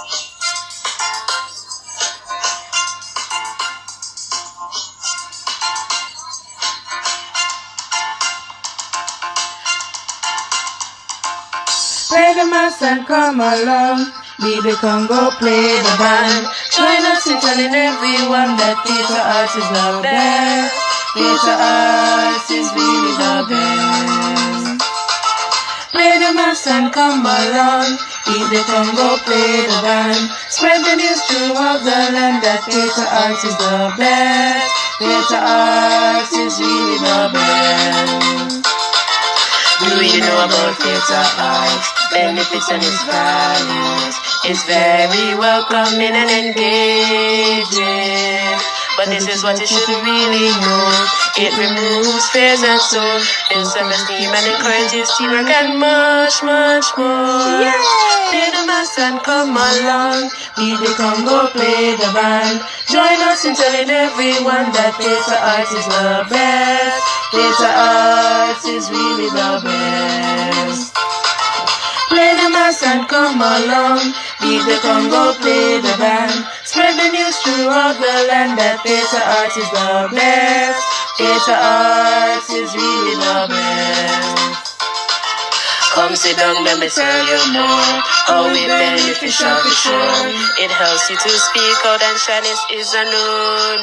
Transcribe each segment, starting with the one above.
Play the mass and come along. Be the Congo, play the band. Join us in telling everyone that theater arts is the best. Theater arts is really the best. Play the mass and come along. Be the Congo, play the band. Spread the news throughout the land that theater arts is the best. Theater arts is really the best. Do you know about theater arts? Benefits and its values. It's very welcoming and engaging. But this is what you should really know. It removes fears and so builds self-esteem and encourages teamwork and much, much more. Yay! Play the mass and come along. Be the Congo, play the band. Join us in telling everyone that theater arts is the best. Theater arts is really the best. Play the mass and come along. Be the Congo, play the band. Spread the news throughout the land that theater arts is the best. Theater arts is really the best. Come sit down, let me tell you more. How it beneficial for sure. It helps you to speak out and shine is a no.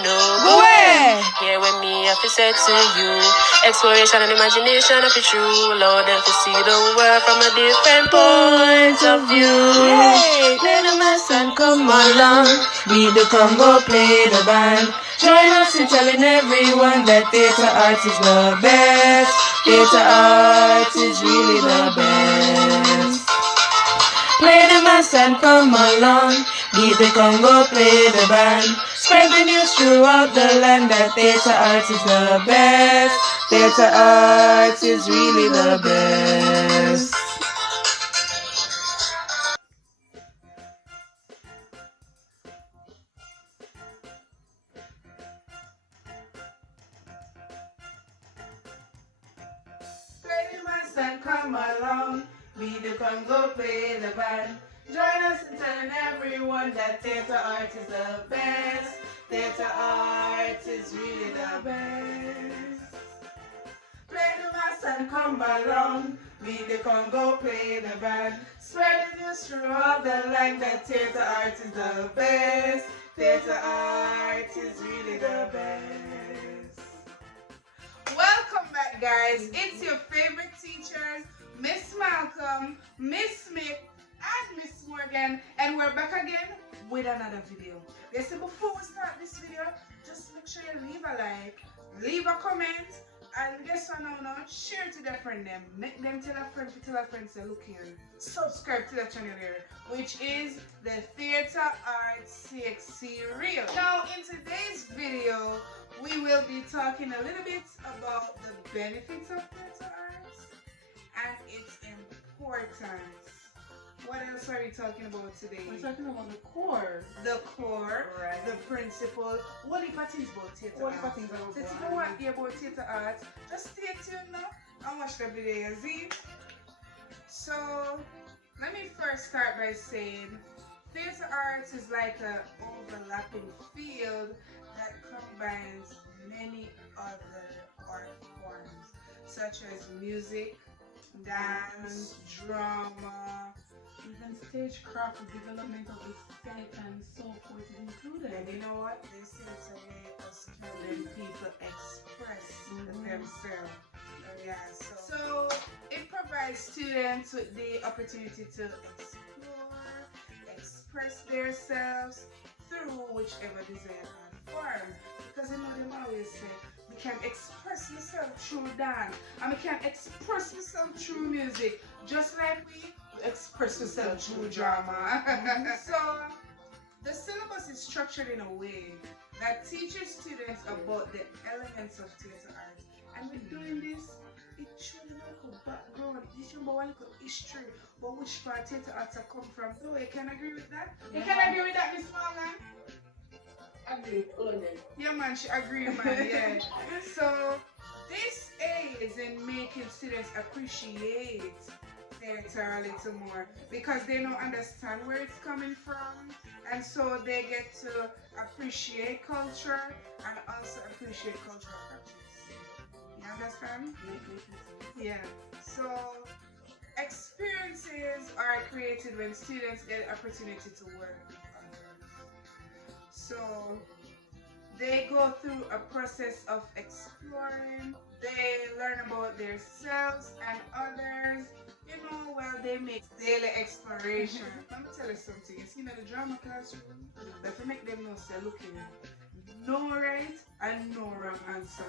Go away! Here with me, I have said to you. Exploration and imagination of the true. Allow them to see the world from a different point of view. Yay! Play the mass and come along. Be the Congo, play the band. Join us in telling everyone that theater arts is the best. Theater arts is really the best. Play the mass and come along. Be the Congo, play the band. Spread the news throughout the land that theater arts is the best. Theater arts is really the best. Play the mass and come along. Be the Congo, play the band. Join us in telling everyone that theater arts is the best. Theater arts is really the best. Play the mass and come along. Be the Congo, play the band. Spread the news throughout the land that theater arts is the best. Theater arts is really the best. Welcome back, guys. It's your favorite teachers, Miss Malcolm, Miss Smith, and Miss Morgan, and we're back again with another video. Listen, before we start this video, just make sure you leave a like, leave a comment, and guess what now, share to their friend them. Make them tell a friend say, look here, subscribe to the channel here, which is the Theater Arts CXC Reel. Now, in today's video, we will be talking a little bit about the benefits of theater arts and its importance. What else are we talking about today? We're talking about the core. The core, right. The principle. What if it is about theater arts? So if you want to hear about theater arts, just stay tuned now and watch the video, see? So, let me first start by saying theater arts is like an overlapping field that combines many other art forms, such as music, dance, drama, even stagecraft, the development of the set and so forth is included. And you know what? They say it's a way of helping people express themselves. Yeah, so it provides students with the opportunity to explore, express themselves through whichever desired art form. Because you know they always say, we can express yourself through dance, and we can express yourself through music, just like we express yourself through drama. So the syllabus is structured in a way that teaches students about the elements of theater art, and with doing this, it shows a little background, it shows a little history about which part theater arts have come from. So you can agree with that? You can agree with that, Miss Morgan? Agree. Yeah, man, she agree, man. Yeah. So this aids in making students appreciate theater a little more because they don't understand where it's coming from, and so they get to appreciate culture and also appreciate cultural practice. You understand? Yeah. So experiences are created when students get an opportunity to work with others. So they go through a process of exploring. They learn about themselves and others. You know, while they make daily exploration. Let me tell you something. You see, in the drama classroom, if you make them know, say, look here, no right and no wrong answer.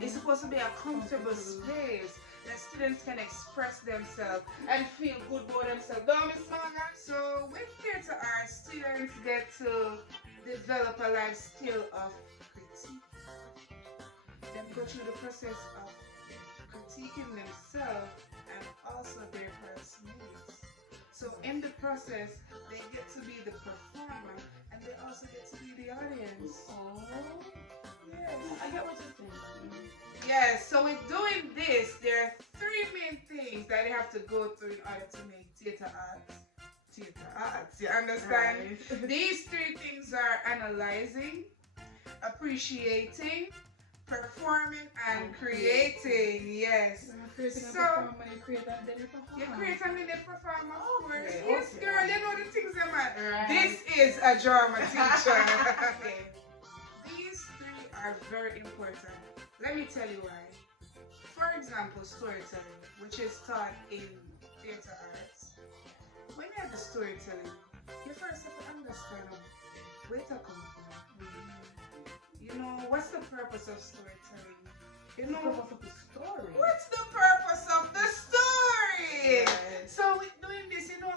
It's supposed to be a comfortable space that students can express themselves and feel good about themselves. Don't miss that. So with theatre arts, students get to develop a life skill of critique. Then go through the process of critiquing themselves and also their classmates. So in the process, they get to be the performer and they also get to be the audience. Oh, yes. I get what you're saying. Yes, so with doing this, there are three main things that they have to go through in order to make theatre arts. Theatre arts, you understand? Right. These three things are analyzing, appreciating, performing, and creating. Yes. So You create and then you perform, of course. Okay, Yes, okay. girl, you know the things, man. Right. This is a drama teacher. Okay. These three are very important. Let me tell you why. For example, storytelling, which is taught in theatre arts. When you have the storytelling, you first have to understand where to come from. You know, what's the purpose of storytelling? You know, the purpose of the story. what's the purpose of the story? Yes. So with doing this, you know,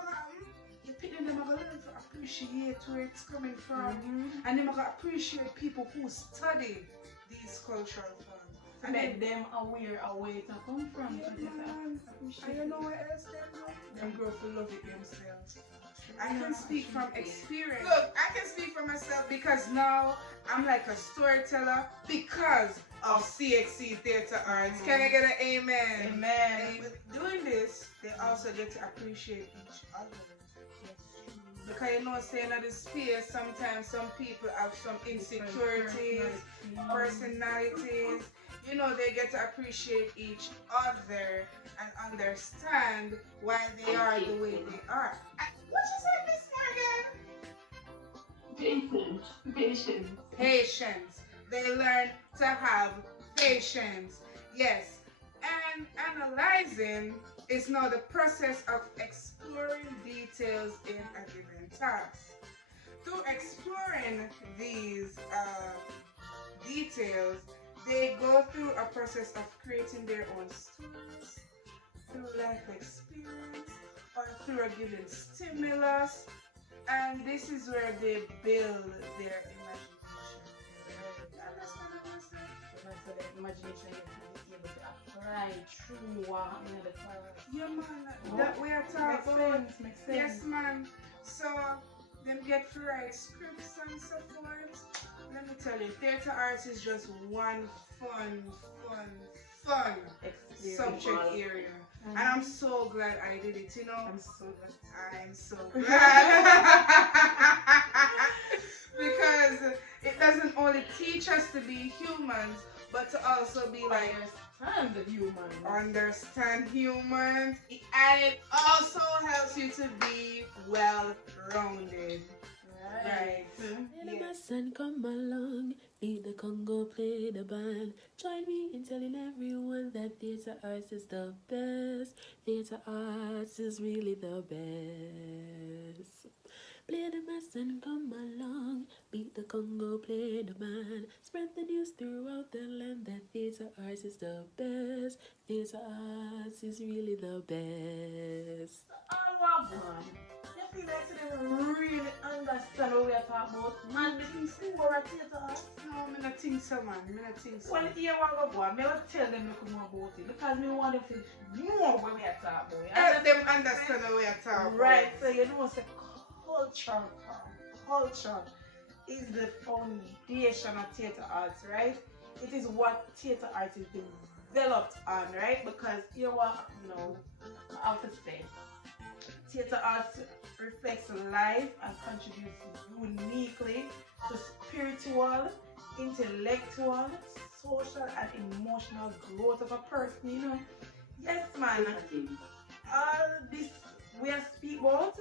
the people them are going to learn to appreciate where it's coming from, and they're going to appreciate people who study these cultural forms. To make them aware of where it come from. Yeah, So they man. appreciate And you know what else them do? Them grow to love it themselves. I can speak from experience. Look, I can speak for myself because now I'm like a storyteller because of CXC Theatre Arts. Can I get an amen? Amen. With doing this, they also get to appreciate each other. Because you know, saying at this space, sometimes some people have some insecurities, personalities. You know, they get to appreciate each other and understand why they are the way they are. What you said, Miss Morgan? Patience. Patience. They learn to have patience. Yes. And analyzing is now the process of exploring details in a given task. Through exploring these details, they go through a process of creating their own stories through life experience or through a given stimulus, and this is where they build their imagination. Understand what I'm saying? So the imagination you can be able to apply through what happened in the class. Yeah, man, that we are talking about. Makes sense. Yes, man. So, them get to write scripts and so forth. Let me tell you, theatre arts is just one fun subject area. And I'm so glad I did it, you know. I'm so glad. I'm so glad. Because it doesn't only teach us to be humans, but to also be like understand humans, and it also helps you to be well-rounded. Right. Let my son come along, beat the Congo, play the band. Join me in telling everyone that theatre arts is the best. Theatre arts is really the best. Play the mass and come along, beat the Congo, play the band. Spread the news throughout the land that theatre arts is the best. Theatre arts is really the best. Oh, man. You feel like they really understand what we are talking about? Man, they think so we're a theatre arts. No, I don't think so, man. I don't think so. Well, here I go, I never tell them nothing more about it because I want them to know what we are talking about. Help them understand what we are talking about. Right, so you know, it's culture is the foundation of theatre arts, right? It is what theatre arts is developed on, right? Because you know what, I have to say, theater arts reflects life and contributes uniquely to spiritual, intellectual, social, and emotional growth of a person, you know. Yes, man. All this we are speak about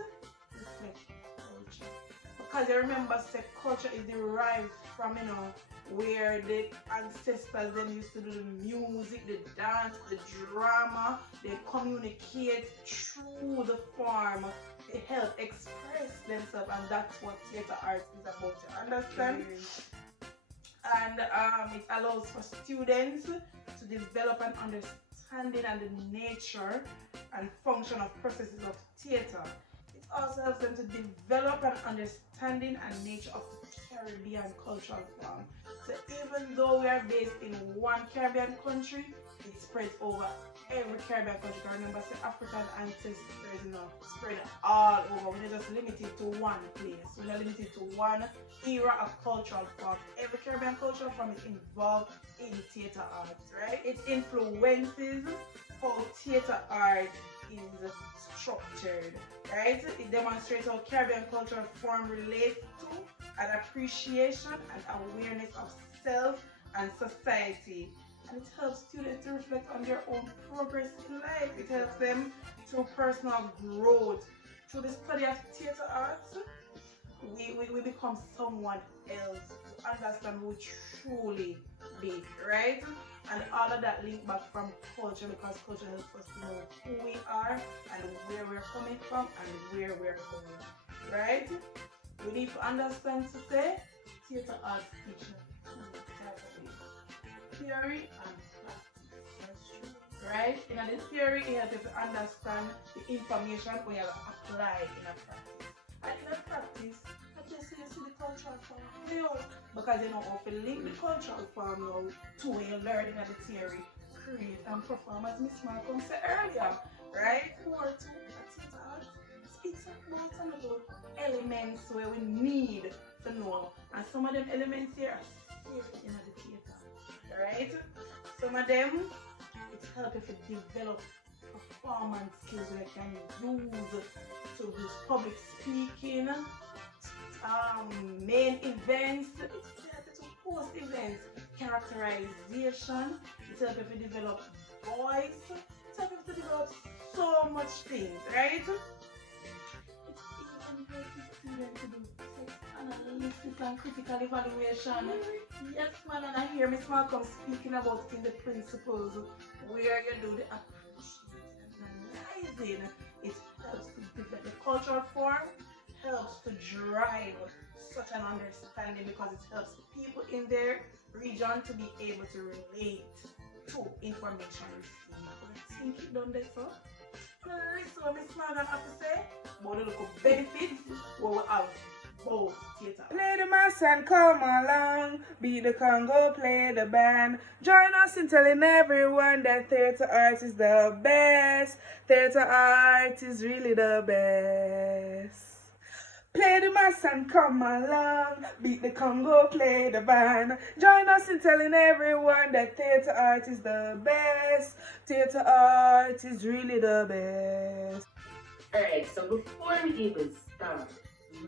reflect culture. Because you remember say culture is derived from, you know, where the ancestors them used to do the music, the dance, the drama, they communicate through the form. They help express themselves, and that's what theater arts is about. You understand? And it allows for students to develop an understanding and the nature and function of processes of theater. It also helps them to develop an understanding and nature of the Caribbean cultural form. So even though we are based in one Caribbean country, it spreads over every Caribbean country. Because remember, say African ancestors, you know, spread all over. We're not just limited to one place. We're not limited to one era of cultural form. Every Caribbean cultural form is involved in theater arts, right? It influences how theater art is structured, right? It demonstrates how Caribbean cultural form relates to an appreciation and awareness of self and society. And it helps students to reflect on their own progress in life. It helps them through personal growth. Through the study of theater arts, we become someone else to understand who we truly be, right? And all of that link back from culture, because culture helps us to know who we are and where we're coming from and where we're going, right? We need to understand to say theater arts teacher two types of ways: theory and practice. That's true. Right? In the theory, you have to understand the information we have applied in a practice. And in a practice, I just say you see the cultural form. Because you know how to link the cultural form now to when you learn in the theory, create and perform, as Miss Malcolm said earlier. Right? More to theater arts speaks about some of the elements where we need to know. And some of them elements here are safe in the theater. Right? Some of them, it helps if you develop performance skills you can use to do public speaking, main events, it's helps to host events, characterization, it helps if you develop voice, it helps if you develop so much things, right? It even helps students to do text analysis and critical evaluation. Yes, man, and I hear Miss Malcolm speaking about it in the principles where you do the appreciation and analyzing. It helps to develop the cultural form, helps to drive such an understanding because it helps people in their region to be able to relate to information received. I think it done this, so. So Miss Morgan have to say about the local benefits where we have both theater. Play the mass and come along, beat the Congo, play the band. Join us in telling everyone that theater art is the best. Theater art is really the best. Play the mass and come along, beat the Congo, play the band. Join us in telling everyone that theater art is the best. Theater art is really the best. Alright, so before we even start,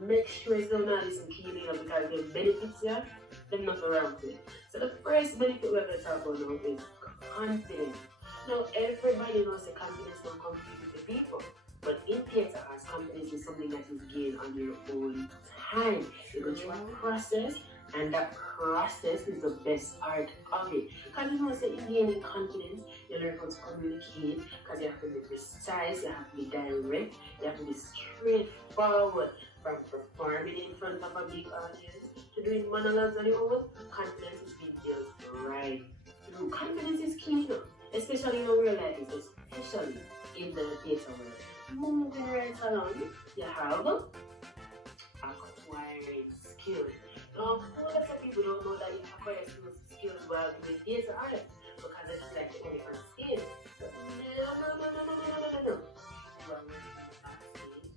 make sure you don't listen keenly because the benefits here, they're not around it. So the first benefit we're going to talk about now is confidence. Now everybody knows that confidence don't come with the people. But in theater arts, confidence is something that is gained on your own time. You go through a process, and that process is the best art of it. Because you know, say in gaining confidence, you learn how to communicate, because you have to be precise, you have to be direct, you have to be straightforward. From performing in front of a big audience to doing monologues on your own, confidence is being built right through. Confidence is key, you know, especially in real life, especially in the theater world. Moving right along, you have acquiring skills. Now, lots of people don't know that you acquire skills while doing theater art because it's like you only on stage. But no. You are working on stage,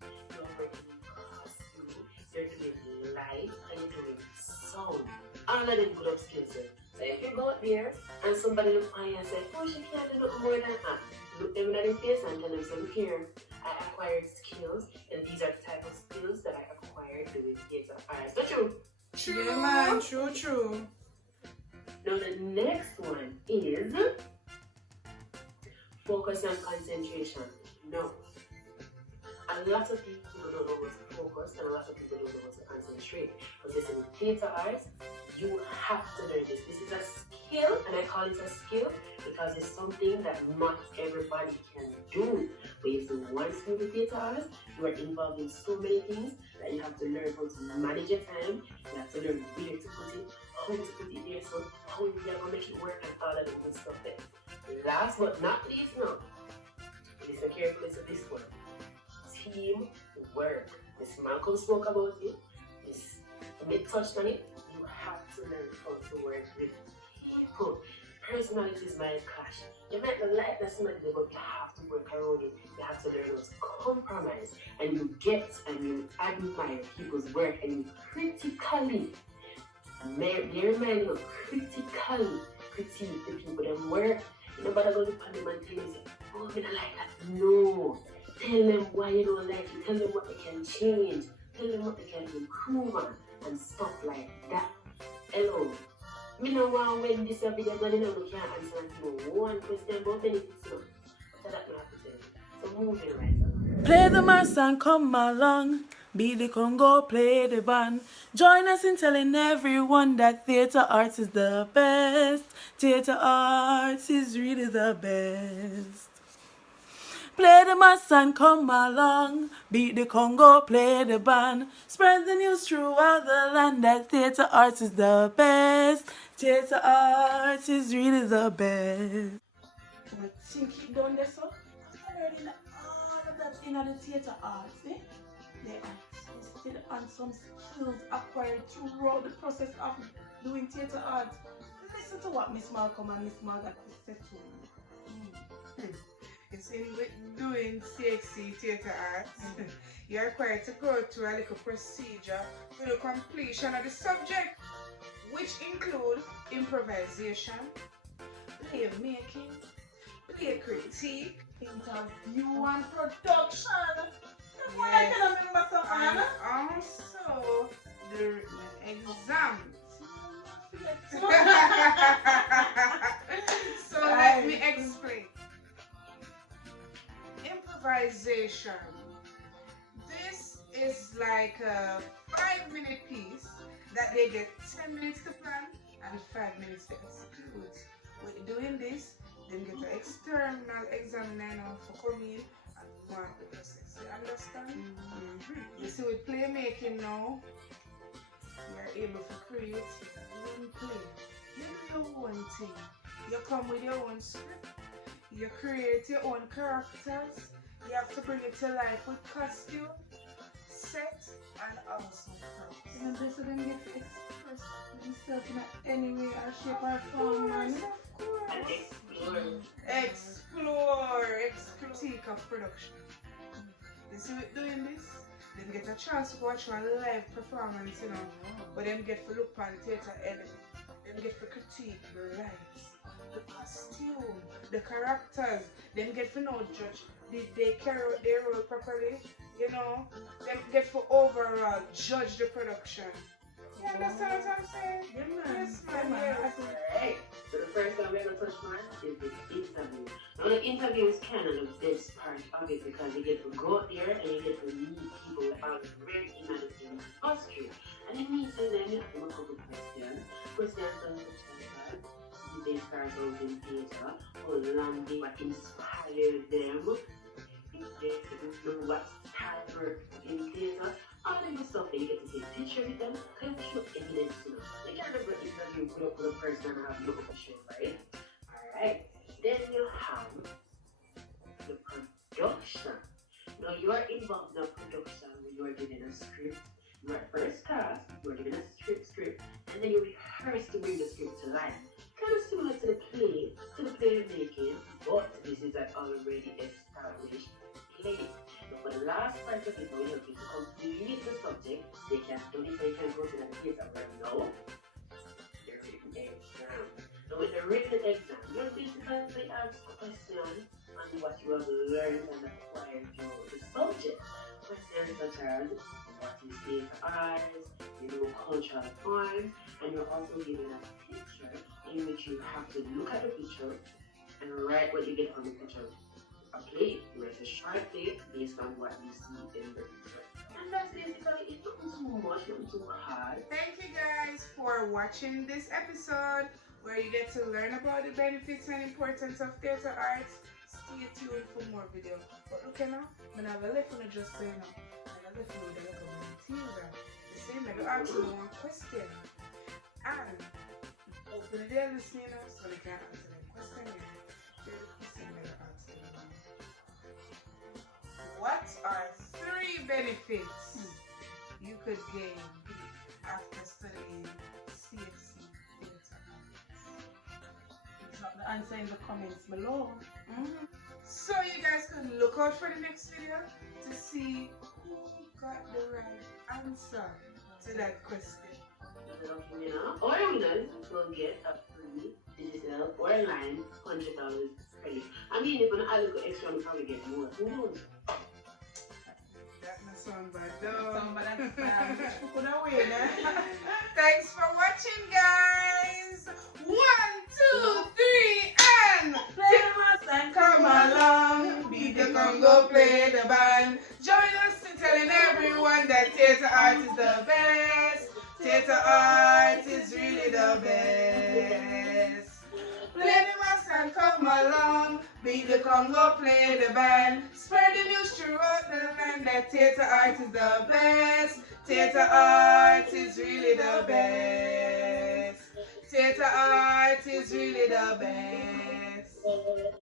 you are working in costume, you're doing light, and you're doing sound. All of them good up skills. So if you go out there and somebody look on you and say, oh, she can't do nothing more than that, look them in the face and tell them, say, look here, I acquired skills, and these are the type of skills that I acquired doing theater arts. So true. True. Yeah, man. True, true. Now the next one is focus and concentration. No. A lot of people don't know what to focus, and a lot of people don't know what to concentrate. But listen, in theater arts, you have to learn this. This is a skill, and I call it a skill because it's something that not everybody can do. But if you want to do theater arts, you are involved in so many things that you have to learn how to manage your time. You have to learn where to put it, how to put it there, so how you're going to make it work, and all of the good stuff there. Last but not least, now, listen carefully to this one. Team work. Miss Malcolm spoke about it. Miss Mick touched on it. You have to learn how to work with people. Personalities might clash. You might not like that somebody, but you have to work around it. You have to learn how to compromise. And you get and you admire people's work, and you critically, bear in mind, critically critique the people that work. You know, but I go to them and tell you, oh, I don't like that. No. Tell them why you don't like it. Tell them what they can change. Tell them what they can improve on, and stuff like that. Hello. Me no want when this video done, you know, you can't answer one question about benefits. So that I have to tell you. So moving right on. Play the mass and come along. Be the Congo, play the band. Join us in telling everyone that theater arts is the best. Theater arts is really the best. Play the mass and come along. Beat the Congo, play the band. Spread the news throughout the land that theater arts is the best. Theater arts is really the best. But think it done this so? After learning all of that in the theater arts, they are still on some skills acquired throughout the process of doing theater arts. Listen to what Miss Malcolm and Miss Margaret said to me. It's in with doing CXC theater arts. You're required to go through a little procedure for the completion of the subject, which include improvisation, play making, play critique, interview and production. Yes. I can remember something. And also the written exams. So let me explain. Improvisation. This is like a 5-minute piece that they get 10 minutes to plan and 5 minutes to execute. With doing this, they get an external examiner for coming and mark the process. You understand? You see, with playmaking now, you're able to create your own play. You do your own thing. You come with your own script. You create your own characters. You have to bring it to life with costume, set, and also props. And this then get to express themselves in any way or shape or form. Of course. Explore critique of production. You see with doing this, then get a chance to watch one live performance, you know, but then get to look on theatre element. Then get to critique the lights, the costume, the characters. Then get to know judge. Did they carry out their role properly? You know? Then get to overall judge the production. You understand what I'm saying? Yeah, man. Yes, man. Yes. Alright. So the first one we're going to touch on is the interview. Now the interview is kind of the best part of it because you get to go out there and you get to meet people who are very in the industry. And in meeting them, you have to ask a couple questions. Questions on such as did they start out in theatre? How long they were inspired them? They know what started in theatre. All of the stuff that you get to take picture with them, kind of show evidence, you know. You can't remember interview put up with a person and have no show, right? Alright. Then you have the production. Now you are involved in a production when you are given a script. You are first cast, you are given a script, and then you rehearse to bring the script to life. Kind of similar to the play making, but this is an already established play. But the last part of it will help you to complete the subject. They can do it, they can go to the theater where no, the written exam. Now with the written exam, you're basically asked a question on what you have learned and acquired through the subject. subject. Questions such as what is theatre art, cultural forms, and you're also given a picture in which you have to look at the picture and write what you get from the picture. A play, you write a short play based on what you see in the picture. And that's basically it. Not too much, not too hard. Thank you guys for watching this episode where you get to learn about the benefits and importance of theatre arts. Stay tuned for more videos. But look now, I'm not going to just say no. I'm going to look at Matilda. The same, I'm going to ask you one question. And open the other listening so they can answer the question. What are 3 benefits you could gain after studying CFC theatre arts? Drop the answer in the comments below. So you guys can look out for the next video to see who got the right answer to that question. Or winners will get a free digital or online $100 credit. I mean, if an look extra, we probably get more. Who knows? That not sound bad though. Some but that's could have win. Thanks for watching, guys. 1, 2, 3, and Play the mass and come along. Beat the Congo, play the band. Join us in telling everyone that theatre art is the best. Theatre art is really the best. Play the mass and come along. Beat the Congo, play the band. Spread the news throughout the land that theatre art is the best. Theatre art is really the best. Theatre art is really the best.